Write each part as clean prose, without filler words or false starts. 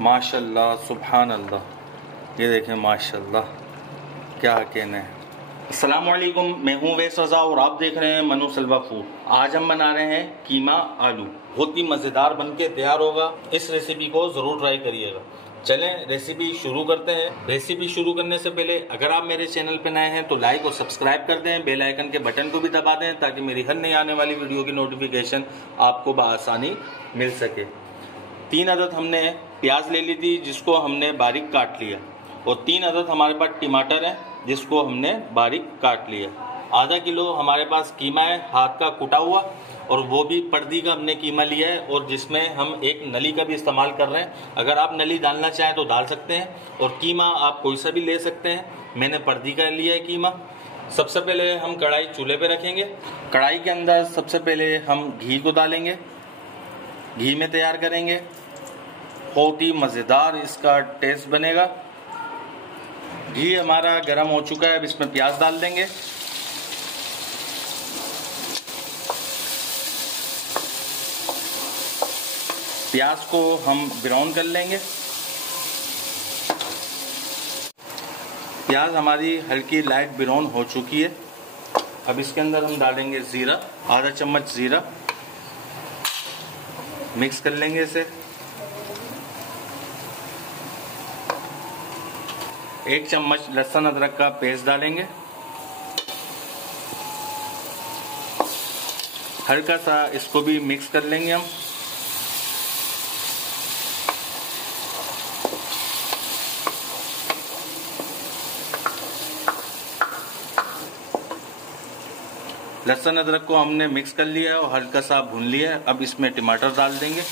माशाल्लाह सुभान अल्लाह, ये देखें माशाल्लाह, क्या कहना है। अस्सलामुअलैकुम, मैं हूँ वैस रज़ा और आप देख रहे हैं मनु सलवा फूड। आज हम बना रहे हैं कीमा आलू, बहुत ही मज़ेदार बनके तैयार होगा। इस रेसिपी को ज़रूर ट्राई करिएगा। चलें रेसिपी शुरू करते हैं। रेसिपी शुरू करने से पहले अगर आप मेरे चैनल पर नए हैं तो लाइक और सब्सक्राइब कर दें, बेल आइकन के बटन को भी दबा दें ताकि मेरी हर नई आने वाली वीडियो की नोटिफिकेशन आपको बआसानी मिल सके। 3 अदद हमने प्याज ले ली थी जिसको हमने बारीक काट लिया, और 3 अदद हमारे पास टमाटर है जिसको हमने बारीक काट लिया। आधा किलो हमारे पास कीमा है हाथ का कुटा हुआ, और वो भी पर्दी का हमने कीमा लिया है, और जिसमें हम एक नली का भी इस्तेमाल कर रहे हैं। अगर आप नली डालना चाहें तो डाल सकते हैं, और कीमा आप कोई सा भी ले सकते हैं। मैंने पर्दी का लिया है कीमा। सबसे पहले हम कढ़ाई चूल्हे पे रखेंगे। कढ़ाई के अंदर सबसे पहले हम घी को डालेंगे, घी में तैयार करेंगे। बहुत ही मज़ेदार इसका टेस्ट बनेगा। घी हमारा गर्म हो चुका है, अब इसमें प्याज डाल देंगे। प्याज को हम ब्राउन कर लेंगे। प्याज हमारी हल्की लाइट ब्राउन हो चुकी है। अब इसके अंदर हम डालेंगे जीरा, आधा चम्मच जीरा। मिक्स कर लेंगे इसे। 1 चम्मच लहसुन अदरक का पेस्ट डालेंगे। हल्का सा इसको भी मिक्स कर लेंगे हम। लहसुन अदरक को हमने मिक्स कर लिया है और हल्का सा भून लिया है। अब इसमें टमाटर डाल देंगे।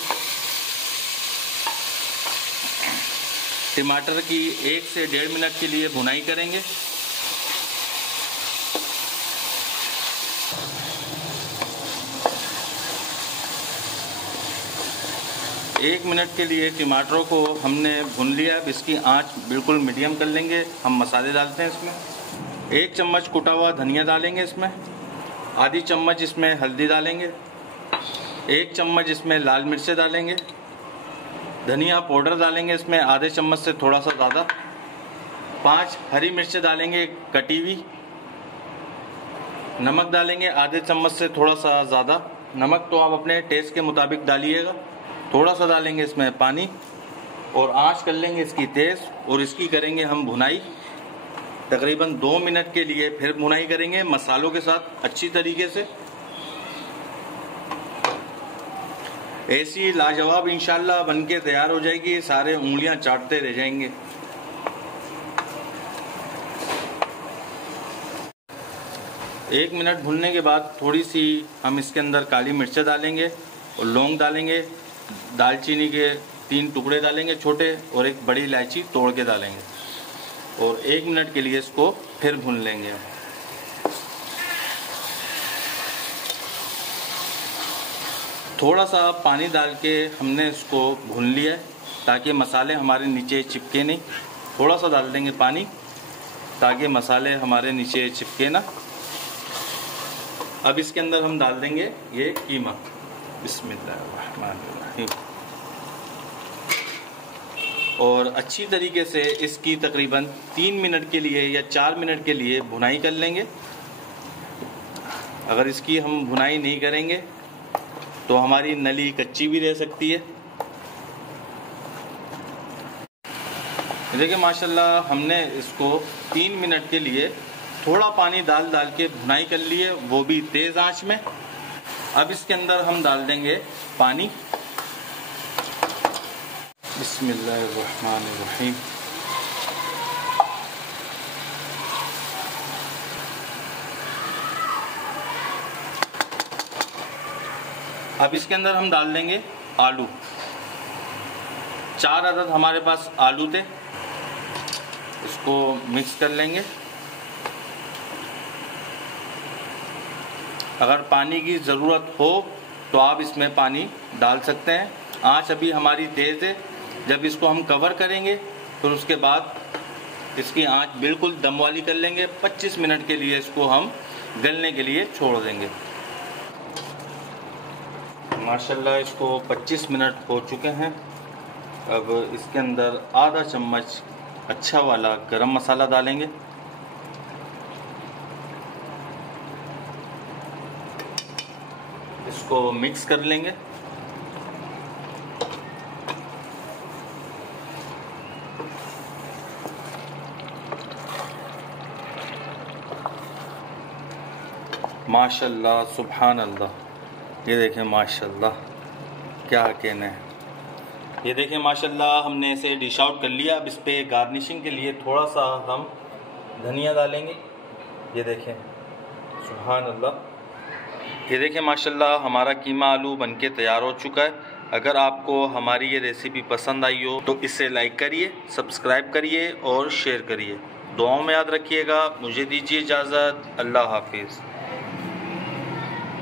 टमाटर की 1 से 1.5 मिनट के लिए भुनाई करेंगे। एक मिनट के लिए टमाटरों को हमने भून लिया। अब इसकी आंच बिल्कुल मीडियम कर लेंगे। हम मसाले डालते हैं इसमें। 1 चम्मच कुटा हुआ धनिया डालेंगे इसमें। आधी चम्मच इसमें हल्दी डालेंगे। 1 चम्मच इसमें लाल मिर्चें डालेंगे। धनिया पाउडर डालेंगे इसमें आधे चम्मच से थोड़ा सा ज़्यादा। 5 हरी मिर्चें डालेंगे कटी हुई। नमक डालेंगे आधे चम्मच से थोड़ा सा ज़्यादा। नमक तो आप अपने टेस्ट के मुताबिक डालिएगा। थोड़ा सा डालेंगे इसमें पानी, और आंच कर लेंगे इसकी तेज़, और इसकी करेंगे हम भुनाई तकरीबन 2 मिनट के लिए। फिर भुनाई करेंगे मसालों के साथ अच्छी तरीके से। ऐसी लाजवाब इंशाल्लाह बनके तैयार हो जाएगी, सारे उंगलियां चाटते रह जाएंगे। एक मिनट भुनने के बाद थोड़ी सी हम इसके अंदर काली मिर्चें डालेंगे, और लौंग डालेंगे। दालचीनी के 3 टुकड़े डालेंगे छोटे, और 1 बड़ी इलायची तोड़ के डालेंगे, और 1 मिनट के लिए इसको फिर भून लेंगे। थोड़ा सा पानी डाल के हमने इसको भून लिया है ताकि मसाले हमारे नीचे चिपके नहीं। थोड़ा सा डाल देंगे पानी ताकि मसाले हमारे नीचे चिपके ना। अब इसके अंदर हम डाल देंगे ये कीमा। बिस्मिल्लाहिर्रहमानिर्रहीम। और अच्छी तरीके से इसकी तकरीबन 3 मिनट के लिए या 4 मिनट के लिए भुनाई कर लेंगे। अगर इसकी हम भुनाई नहीं करेंगे तो हमारी नली कच्ची भी रह सकती है। देखिए माशाल्लाह हमने इसको 3 मिनट के लिए थोड़ा पानी डाल के भुनाई कर लिए, वो भी तेज़ आंच में। अब इसके अंदर हम डाल देंगे पानी। बिस्मिल्लाहिर्रहमानिर्रहीम। अब इसके अंदर हम डाल देंगे आलू। 4 अदद हमारे पास आलू थे, इसको मिक्स कर लेंगे। अगर पानी की ज़रूरत हो तो आप इसमें पानी डाल सकते हैं। आंच अभी हमारी तेज़ है। जब इसको हम कवर करेंगे फिर उसके बाद इसकी आंच बिल्कुल दम वाली कर लेंगे। 25 मिनट के लिए इसको हम गलने के लिए छोड़ देंगे। माशाल्लाह इसको 25 मिनट हो चुके हैं। अब इसके अंदर आधा चम्मच अच्छा वाला गरम मसाला डालेंगे। इसको मिक्स कर लेंगे। माशाल्लाह सुभान अल्लाह, ये देखें माशाल्लाह, क्या कहना है। ये देखें माशाल्लाह, हमने इसे डिश आउट कर लिया। अब इस पे गार्निशिंग के लिए थोड़ा सा हम धनिया डालेंगे। ये देखें सुभान अल्लाह। ये देखें माशाल्लाह, हमारा कीमा आलू बनके तैयार हो चुका है। अगर आपको हमारी ये रेसिपी पसंद आई हो तो इसे लाइक करिए, सब्सक्राइब करिए और शेयर करिए। दुआओं में याद रखिएगा। मुझे दीजिए इजाज़त। अल्लाह हाफिज़।